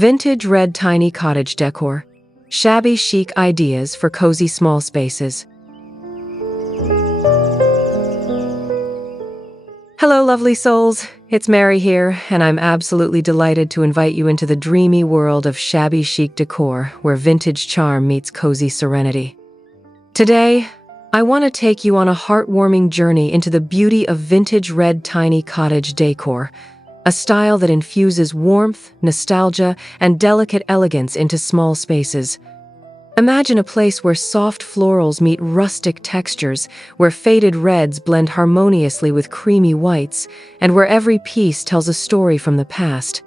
Vintage red tiny cottage decor. Shabby chic ideas for cozy small spaces. Hello, lovely souls. It's Mary here, and I'm absolutely delighted to invite you into the dreamy world of shabby chic decor, where vintage charm meets cozy serenity. Today, I want to take you on a heartwarming journey into the beauty of vintage red tiny cottage decor, a style that infuses warmth, nostalgia, and delicate elegance into small spaces. Imagine a place where soft florals meet rustic textures, where faded reds blend harmoniously with creamy whites, and where every piece tells a story from the past.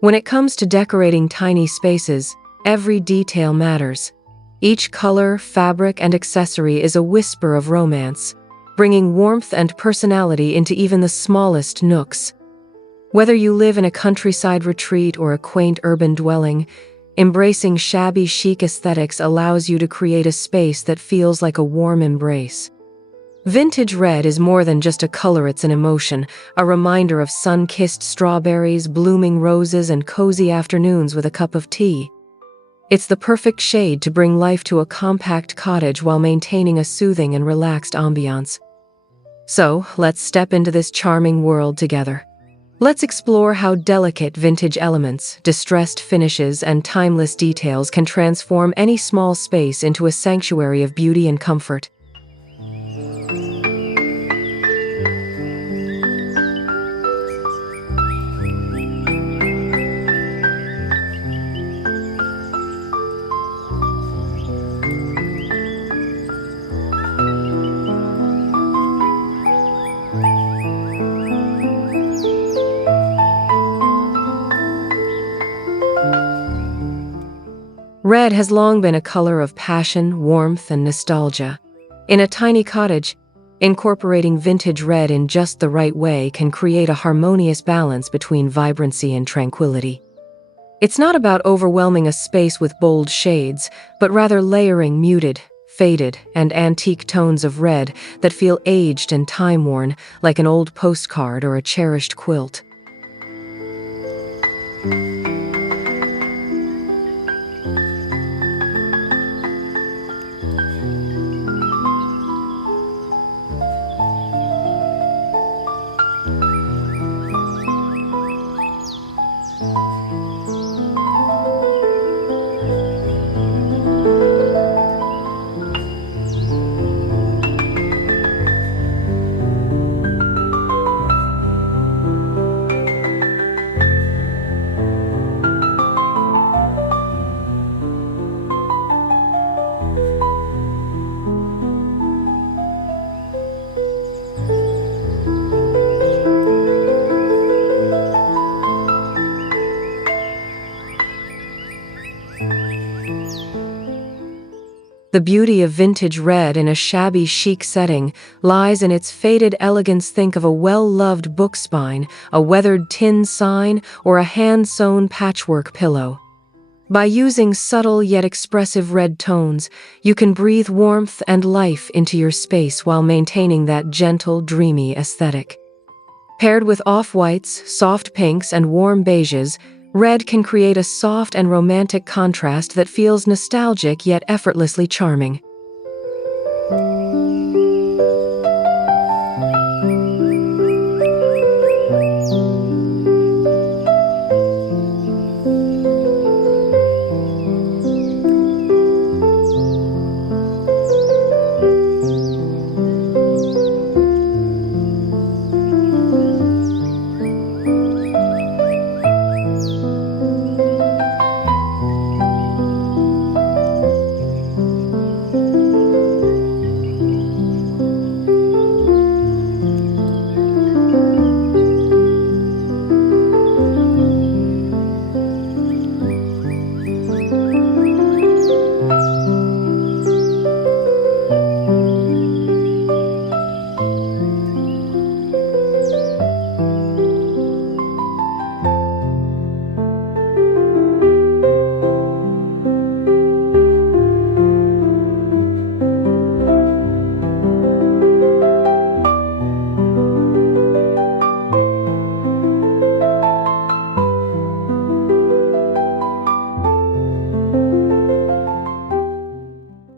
When it comes to decorating tiny spaces, every detail matters. Each color, fabric, and accessory is a whisper of romance, bringing warmth and personality into even the smallest nooks. Whether you live in a countryside retreat or a quaint urban dwelling, embracing shabby chic aesthetics allows you to create a space that feels like a warm embrace. Vintage red is more than just a color, it's an emotion, a reminder of sun-kissed strawberries, blooming roses, and cozy afternoons with a cup of tea. It's the perfect shade to bring life to a compact cottage while maintaining a soothing and relaxed ambiance. So, let's step into this charming world together. Let's explore how delicate vintage elements, distressed finishes, and timeless details can transform any small space into a sanctuary of beauty and comfort. Red has long been a color of passion, warmth, and nostalgia. In a tiny cottage, incorporating vintage red in just the right way can create a harmonious balance between vibrancy and tranquility. It's not about overwhelming a space with bold shades, but rather layering muted, faded, and antique tones of red that feel aged and time-worn, like an old postcard or a cherished quilt. The beauty of vintage red in a shabby chic setting lies in its faded elegance. Think of a well-loved book spine, a weathered tin sign, or a hand-sewn patchwork pillow. By using subtle yet expressive red tones, you can breathe warmth and life into your space while maintaining that gentle, dreamy aesthetic. Paired with off-whites, soft pinks, and warm beiges, red can create a soft and romantic contrast that feels nostalgic yet effortlessly charming.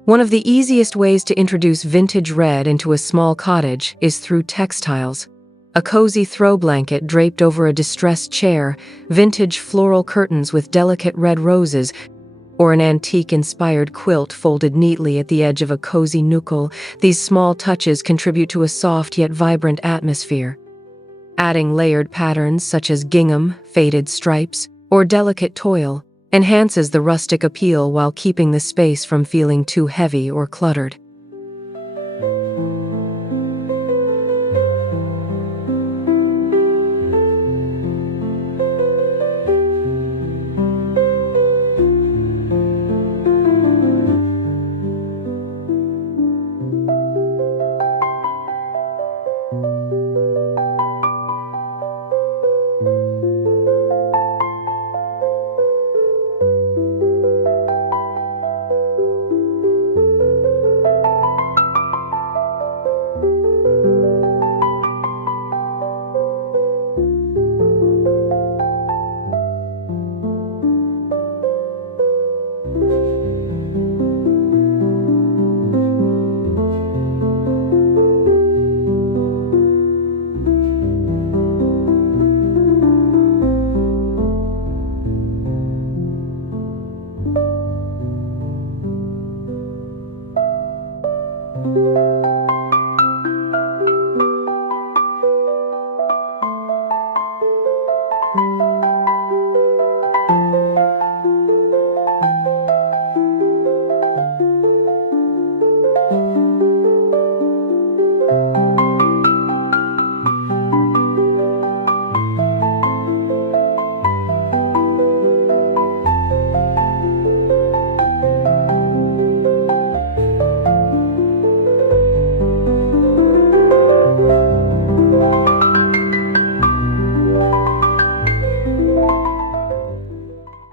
One of the easiest ways to introduce vintage red into a small cottage is through textiles. A cozy throw blanket draped over a distressed chair, vintage floral curtains with delicate red roses, or an antique-inspired quilt folded neatly at the edge of a cozy nook. These small touches contribute to a soft yet vibrant atmosphere. Adding layered patterns such as gingham, faded stripes, or delicate toile enhances the rustic appeal while keeping the space from feeling too heavy or cluttered.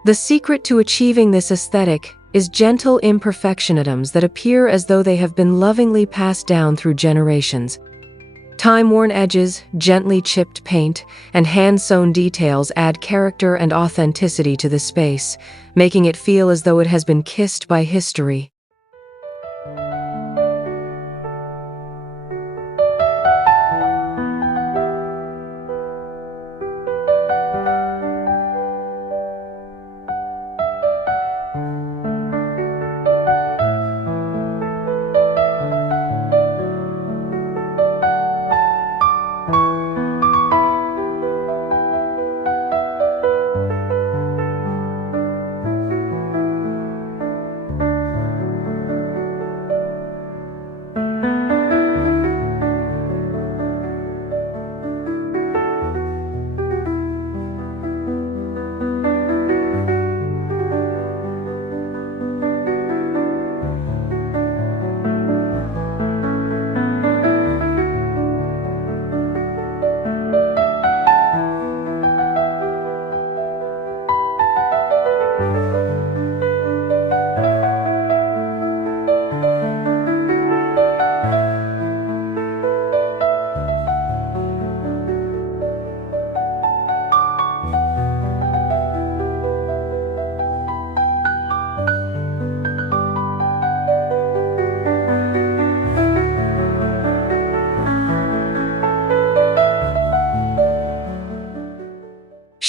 The secret to achieving this aesthetic is gentle imperfectionisms that appear as though they have been lovingly passed down through generations. Time-worn edges, gently chipped paint, and hand-sewn details add character and authenticity to the space, making it feel as though it has been kissed by history.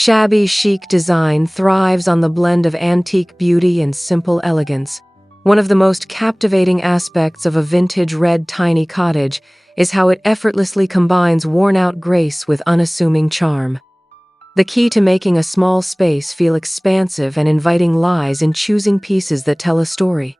Shabby chic design thrives on the blend of antique beauty and simple elegance. One of the most captivating aspects of a vintage red tiny cottage is how it effortlessly combines worn-out grace with unassuming charm. The key to making a small space feel expansive and inviting lies in choosing pieces that tell a story.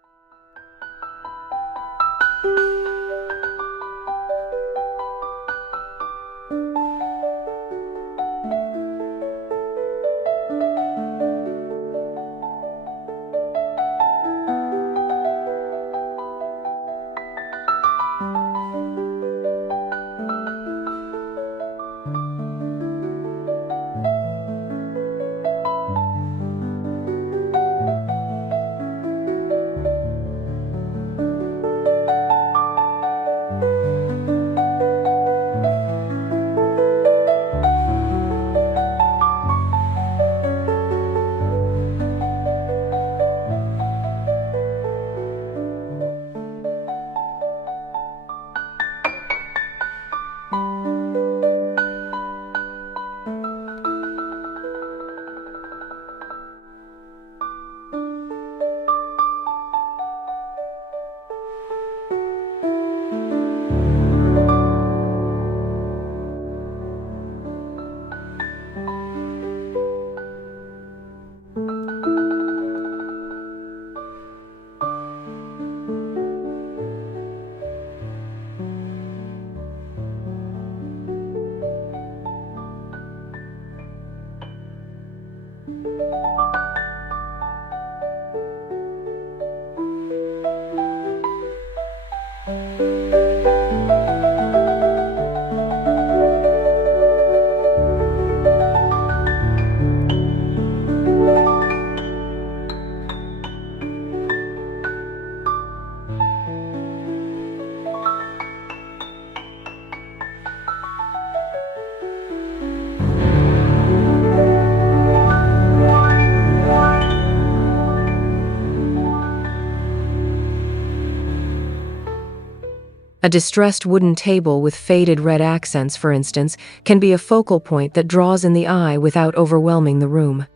A distressed wooden table with faded red accents, for instance, can be a focal point that draws in the eye without overwhelming the room.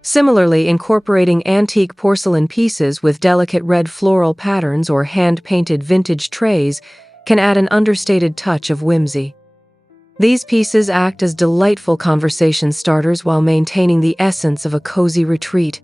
Similarly, incorporating antique porcelain pieces with delicate red floral patterns or hand-painted vintage trays can add an understated touch of whimsy. These pieces act as delightful conversation starters while maintaining the essence of a cozy retreat.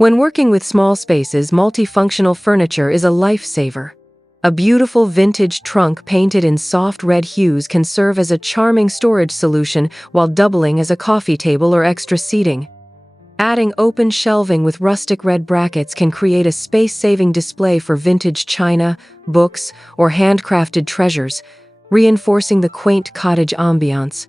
When working with small spaces, multifunctional furniture is a lifesaver. A beautiful vintage trunk painted in soft red hues can serve as a charming storage solution while doubling as a coffee table or extra seating. Adding open shelving with rustic red brackets can create a space-saving display for vintage china, books, or handcrafted treasures, reinforcing the quaint cottage ambiance.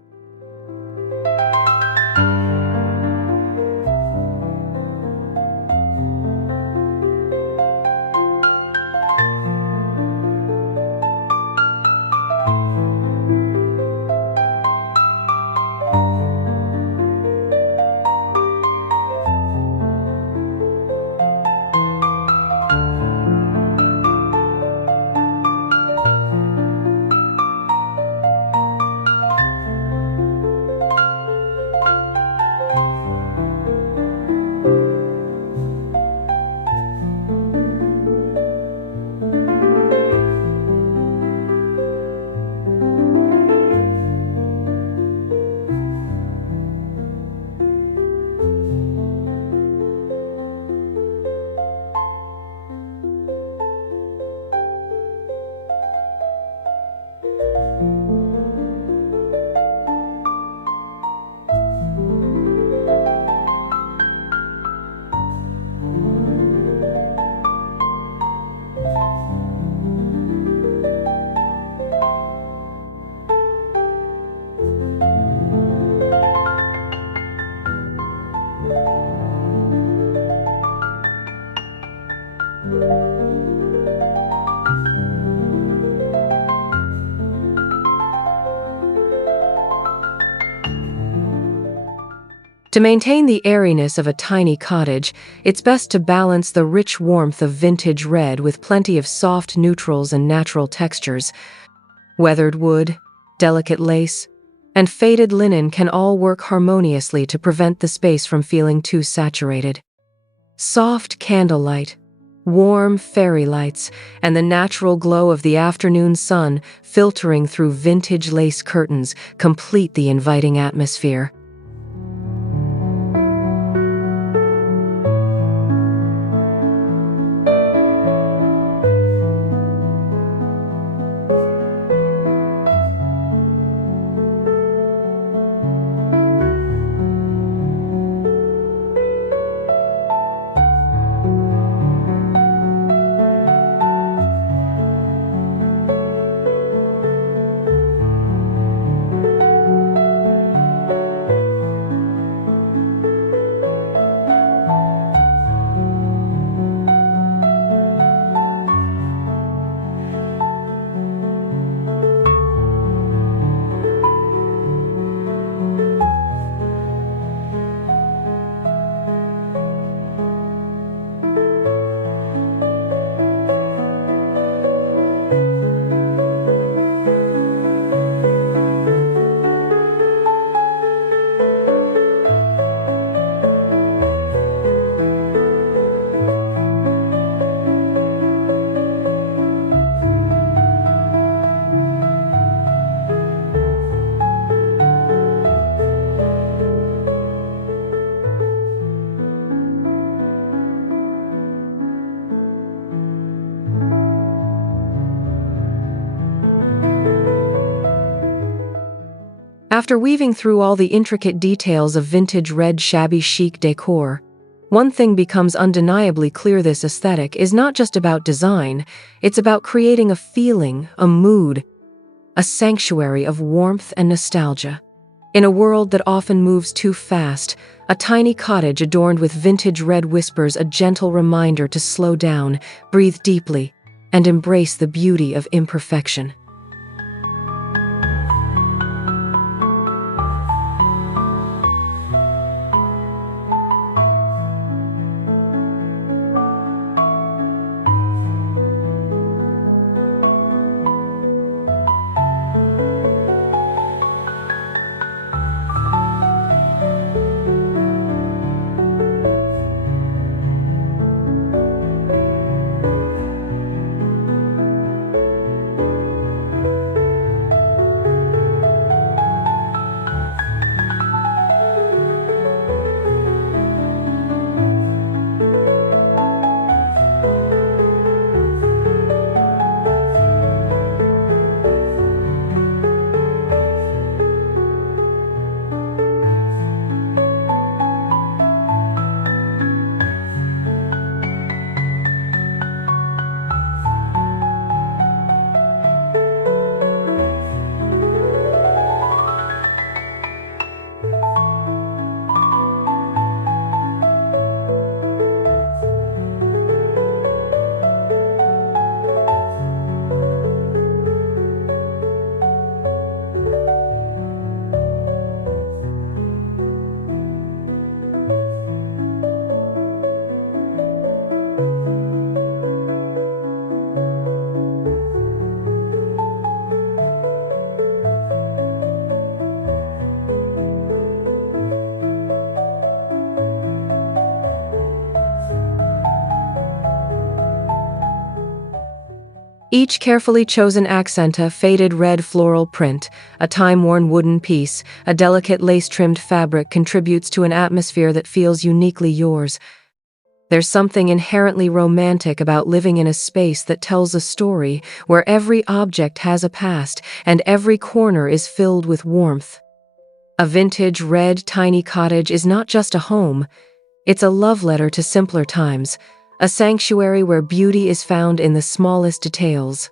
To maintain the airiness of a tiny cottage, it's best to balance the rich warmth of vintage red with plenty of soft neutrals and natural textures. Weathered wood, delicate lace, and faded linen can all work harmoniously to prevent the space from feeling too saturated. Soft candlelight, warm fairy lights, and the natural glow of the afternoon sun filtering through vintage lace curtains complete the inviting atmosphere. After weaving through all the intricate details of vintage red shabby chic decor, one thing becomes undeniably clear: this aesthetic is not just about design, it's about creating a feeling, a mood, a sanctuary of warmth and nostalgia. In a world that often moves too fast, a tiny cottage adorned with vintage red whispers a gentle reminder to slow down, breathe deeply, and embrace the beauty of imperfection. Each carefully chosen accent: a faded red floral print, a time-worn wooden piece, a delicate lace-trimmed fabric, contributes to an atmosphere that feels uniquely yours. There's something inherently romantic about living in a space that tells a story, where every object has a past and every corner is filled with warmth. A vintage red tiny cottage is not just a home, it's a love letter to simpler times, a sanctuary where beauty is found in the smallest details.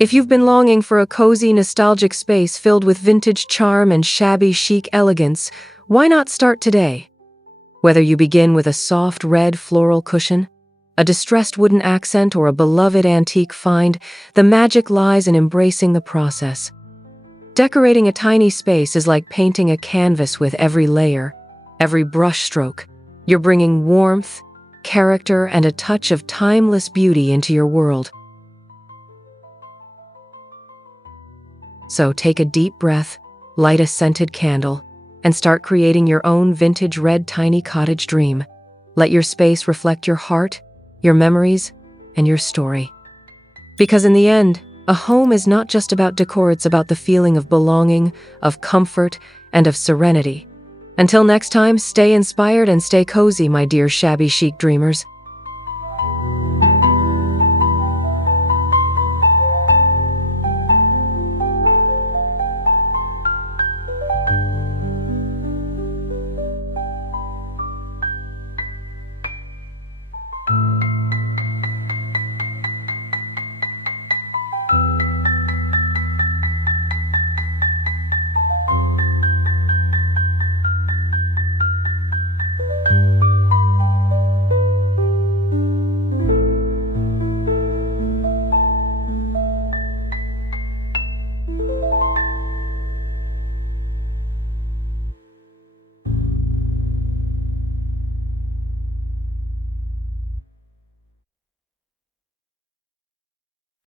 If you've been longing for a cozy, nostalgic space filled with vintage charm and shabby chic elegance, why not start today? Whether you begin with a soft red floral cushion, a distressed wooden accent, or a beloved antique find, the magic lies in embracing the process. Decorating a tiny space is like painting a canvas. With every layer, every brushstroke, you're bringing warmth, character, and a touch of timeless beauty into your world. So take a deep breath, light a scented candle, and start creating your own vintage red tiny cottage dream. Let your space reflect your heart, your memories, and your story. Because in the end, a home is not just about decor, it's about the feeling of belonging, of comfort, and of serenity. Until next time, stay inspired and stay cozy, my dear shabby chic dreamers.